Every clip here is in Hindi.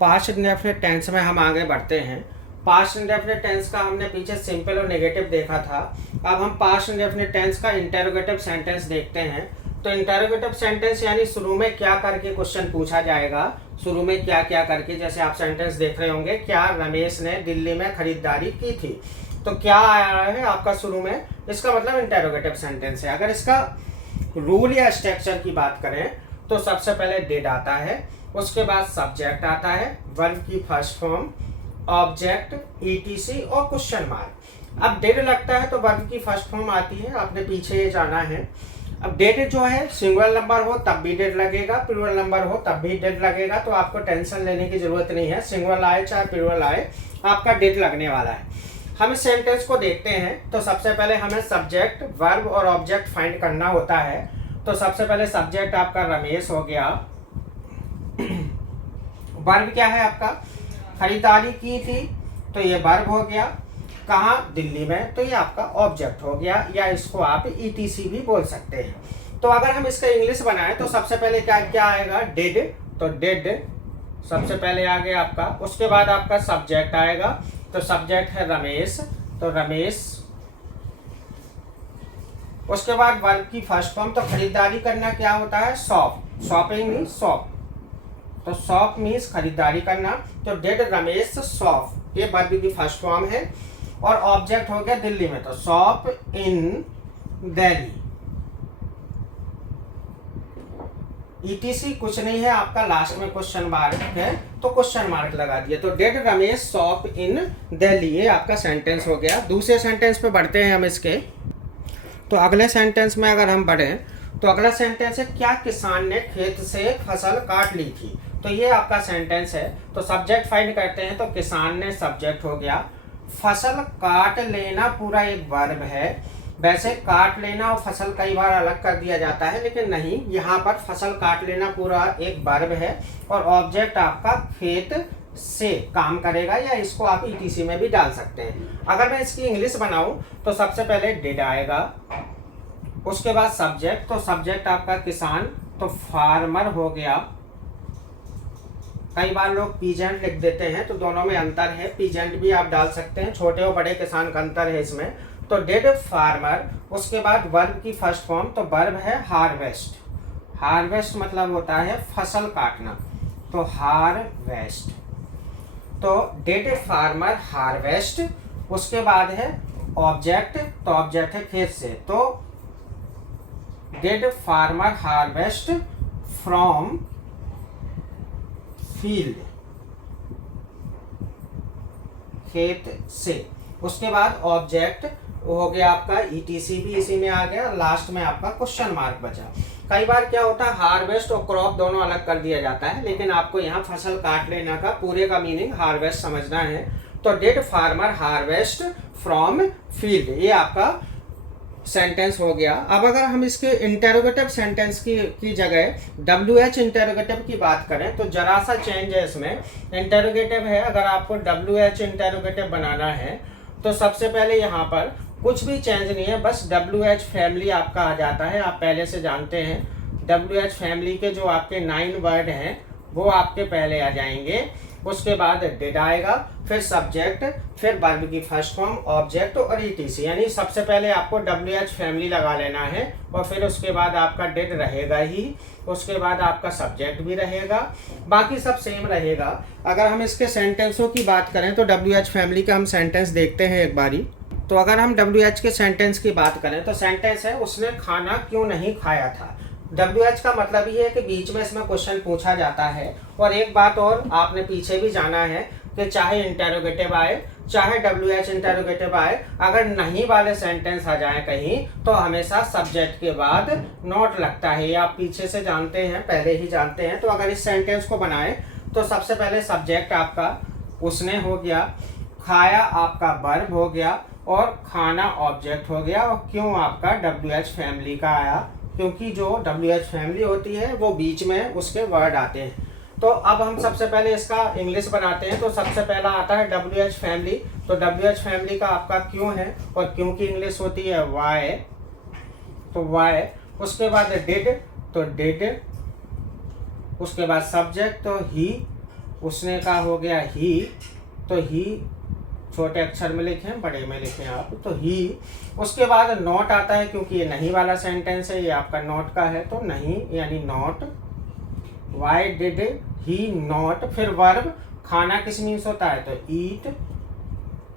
पास्ट इंडेफिनिट टेंस में हम आगे बढ़ते हैं। पास्ट इंडेफिनिट टेंस का हमने पीछे सिंपल और नेगेटिव देखा था। अब हम पास्ट इंडेफिनिट टेंस का इंटरोगेटिव सेंटेंस देखते हैं। तो इंटरोगेटिव सेंटेंस यानी शुरू में क्या करके क्वेश्चन पूछा जाएगा, शुरू में क्या क्या करके। जैसे आप सेंटेंस देख रहे होंगे, क्या रमेश ने दिल्ली में खरीदारी की थी, तो क्या आया है आपका शुरू में, इसका मतलब इंटरोगेटिव सेंटेंस है। अगर इसका रूल या स्ट्रक्चर की बात करें तो सबसे पहले डिड आता है, उसके बाद सब्जेक्ट आता है, वर्ब की फर्स्ट फॉर्म, ऑब्जेक्ट, ईटीसी और क्वेश्चन मार्क। अब डिड लगता है तो वर्ब की फर्स्ट फॉर्म आती है, आपने पीछे ये जाना है। अब डिड जो है सिंगुलर नंबर हो तब भी डिड लगेगा, प्लूरल नंबर हो तब भी डिड लगेगा, तो आपको टेंशन लेने की जरूरत नहीं है। सिंगुलर आए चाहे प्लूरल आए, आपका डिड लगने वाला है। हम इस सेंटेंस को देखते हैं तो सबसे पहले हमें सब्जेक्ट, वर्ब और ऑब्जेक्ट फाइंड करना होता है। तो सबसे पहले सब्जेक्ट आपका रमेश हो गया, वर्ब क्या है आपका, खरीदारी की थी, तो ये वर्ब हो गया, कहाँ, दिल्ली में, तो ये आपका ऑब्जेक्ट हो गया, या इसको आप ईटीसी भी बोल सकते हैं। तो अगर हम इसका इंग्लिश बनाएं तो सबसे पहले क्या क्या आएगा, डिड, तो डिड सबसे पहले आ गया आपका। उसके बाद आपका सब्जेक्ट आएगा, तो सब्जेक्ट है रमेश, तो रमेश। उसके बाद वर्ब की फर्स्ट फॉर्म, तो खरीदारी करना क्या होता है, शॉप, शॉपिंग मीन्स शॉप, तो शॉप मीन्स खरीदारी करना, तो डिड रमेश शॉप, ये वर्ब की फर्स्ट फॉर्म है। और ऑब्जेक्ट हो गया दिल्ली में, तो शॉप इन दिल्ली। ईटीसी कुछ नहीं है आपका, लास्ट में क्वेश्चन मार्क है तो क्वेश्चन मार्क लगा दिया। तो did Ramesh shop in Delhi, ये आपका सेंटेंस हो गया। दूसरे सेंटेंस पे बढ़ते हैं हम इसके। तो अगले सेंटेंस में अगर हम बढ़े तो अगला सेंटेंस है, क्या किसान ने खेत से फसल काट ली थी, तो ये आपका सेंटेंस है। तो सब्जेक्ट फाइंड करते हैं, तो किसान ने सब्जेक्ट हो गया, फसल काट लेना पूरा एक वर्ब है। वैसे काट लेना और फसल कई बार अलग कर दिया जाता है, लेकिन नहीं, यहाँ पर फसल काट लेना पूरा एक वर्ब है। और ऑब्जेक्ट आपका खेत से काम करेगा, या इसको आप ईटीसी में भी डाल सकते हैं। अगर मैं इसकी इंग्लिश बनाऊं तो सबसे पहले डिड आएगा, उसके बाद सब्जेक्ट, तो सब्जेक्ट आपका किसान, तो फार्मर हो गया। कई बार लोग पीजेंट लिख देते हैं, तो दोनों में अंतर है, पीजेंट भी आप डाल सकते हैं, छोटे और बड़े किसान का अंतर है इसमें। तो डिड फार्मर, उसके बाद वर्ब की फर्स्ट फॉर्म, तो वर्ब है हार्वेस्ट, हार्वेस्ट मतलब होता है फसल काटना, तो हार्वेस्ट, तो डिड फार्मर हार्वेस्ट। उसके बाद है ऑब्जेक्ट, तो ऑब्जेक्ट है खेत से, तो did farmer harvest from field, खेत से। उसके बाद ऑब्जेक्ट हो गया आपका, ईटीसी भी इसी में आ गया, लास्ट में आपका क्वेश्चन मार्क बचा। कई बार क्या होता है, हार्वेस्ट और क्रॉप दोनों अलग कर दिया जाता है, लेकिन आपको यहाँ फसल काट लेना का पूरे का मीनिंग हार्वेस्ट समझना है। तो did farmer harvest from field, ये आपका सेंटेंस हो गया। अब अगर हम इसके इंटेरोगेटिव सेंटेंस की जगह WH इंटेरोगेटिव की बात करें तो जरा सा चेंज है इसमें। इंटेरोगेटिव है, अगर आपको WH इंटेरोगेटिव बनाना है तो सबसे पहले यहाँ पर कुछ भी चेंज नहीं है, बस WH फैमिली आपका आ जाता है। आप पहले से जानते हैं WH फैमिली के जो आपके 9 वर्ड हैं वो आपके पहले आ जाएंगे। उसके बाद डिड आएगा, फिर सब्जेक्ट, फिर वर्ब की फर्स्ट फॉर्म, ऑब्जेक्ट और ईटीसी, यानी सबसे पहले आपको WH फैमिली लगा लेना है, और फिर उसके बाद आपका डिड रहेगा ही, उसके बाद आपका सब्जेक्ट भी रहेगा, बाकी सब सेम रहेगा। अगर हम इसके सेंटेंसों की बात करें तो WH फैमिली का हम सेंटेंस देखते हैं एक बारी। तो अगर हम WH के सेंटेंस की बात करें तो सेंटेंस है, उसने खाना क्यों नहीं खाया था। WH का मतलब ये है कि बीच में इसमें क्वेश्चन पूछा जाता है। और एक बात और आपने पीछे भी जाना है कि चाहे इंटेरोगेटिव आए चाहे WH इंटेरोगेटिव आए, अगर नहीं वाले सेंटेंस आ जाए कहीं तो हमेशा सब्जेक्ट के बाद नॉट लगता है, ये आप पीछे से जानते हैं, पहले ही जानते हैं। तो अगर इस सेंटेंस को बनाए तो सबसे पहले सब्जेक्ट आपका उसने हो गया, खाया आपका वर्ब हो गया, और खाना ऑब्जेक्ट हो गया। और क्यों आपका WH फैमिली का आया, क्योंकि जो WH फैमिली होती है वो बीच में उसके वर्ड आते हैं। तो अब हम सबसे पहले इसका इंग्लिश बनाते हैं। तो सबसे पहला आता है WH फैमिली, तो WH फैमिली का आपका क्यों है, और क्यों की इंग्लिश होती है वाई, तो वाई। उसके बाद डिड, तो डिड। उसके बाद सब्जेक्ट, तो ही, उसने का हो गया ही, तो ही छोटे अक्षर में लिखें, बड़े में लिखें आप, तो ही। उसके बाद नॉट आता है, क्योंकि ये नहीं वाला सेंटेंस है, ये आपका नॉट का है, तो नहीं यानी not. Why did he not. फिर वर्ब, खाना किस मीन्स होता है, तो ईट।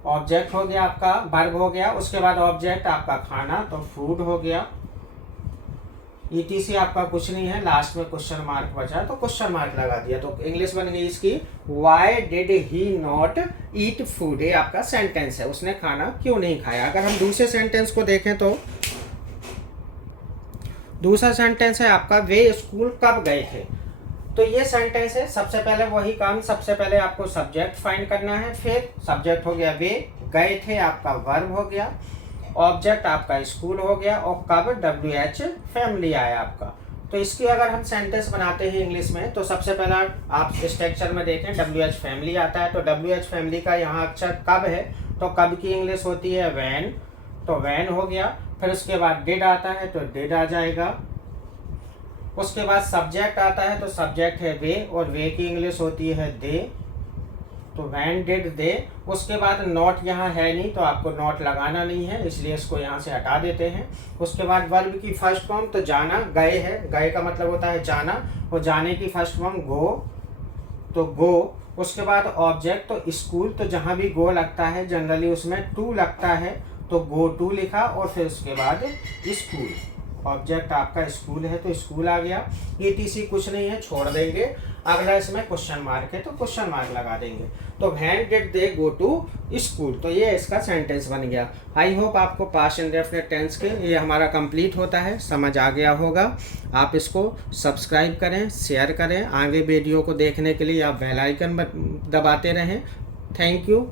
ऑब्जेक्ट हो गया आपका, वर्ब हो गया, उसके बाद ऑब्जेक्ट आपका खाना, तो फूड हो गया। ETC आपका कुछ नहीं है, लास्ट में क्वेश्चन मार्क बचा तो क्वेश्चन मार्क लगा दिया, तो इंग्लिश बन गई इसकी why did he not eat food. ये आपका सेंटेंस है, उसने खाना क्यों नहीं खाया। अगर हम दूसरे सेंटेंस को देखें तो दूसरा सेंटेंस है आपका वे स्कूल कब गए थे। तो ये सेंटेंस है, सबसे पहले वही काम, सबसे पहले आपको सब्जेक्ट फाइंड करना है, फिर सब्जेक्ट हो गया वे, गए थे आपका वर्ब हो गया, ऑब्जेक्ट आपका स्कूल हो गया, और कब WH फैमिली आया आपका। तो इसकी अगर हम सेंटेंस बनाते हैं इंग्लिश में, तो सबसे पहला आप स्ट्रक्चर में देखें WH फैमिली आता है, तो WH फैमिली का यहाँ अक्षर कब है, तो कब की इंग्लिश होती है वैन, तो वैन हो गया। फिर उसके बाद डिड आता है, तो डिड आ जाएगा। उसके बाद सब्जेक्ट आता है, तो सब्जेक्ट है वे, और वे की इंग्लिश होती है दे, तो वैन डिड दे। उसके बाद नॉट यहाँ है नहीं, तो आपको नॉट लगाना नहीं है, इसलिए इसको यहाँ से हटा देते हैं। उसके बाद वर्ब की फर्स्ट फॉर्म, तो जाना, गए है, गए का मतलब होता है जाना, और जाने की फर्स्ट फॉर्म गो, तो गो। उसके बाद ऑब्जेक्ट, तो स्कूल, तो जहाँ भी गो लगता है जनरली उसमें टू लगता है, तो गो टू लिखा, और फिर उसके बाद स्कूल। ऑब्जेक्ट आपका स्कूल है, तो स्कूल आ गया। ETC कुछ नहीं है, छोड़ देंगे। अगला इसमें क्वेश्चन मार्क है, तो क्वेश्चन मार्क लगा देंगे। तो when did they go to school, तो ये इसका सेंटेंस बन गया। आई होप आपको पास्ट इंडेफिनिट टेंस के ये हमारा कंप्लीट होता है, समझ आ गया होगा। आप इसको सब्सक्राइब करें, शेयर करें, आगे वीडियो को देखने के लिए आप बेल आइकन दबाते रहें। Thank you.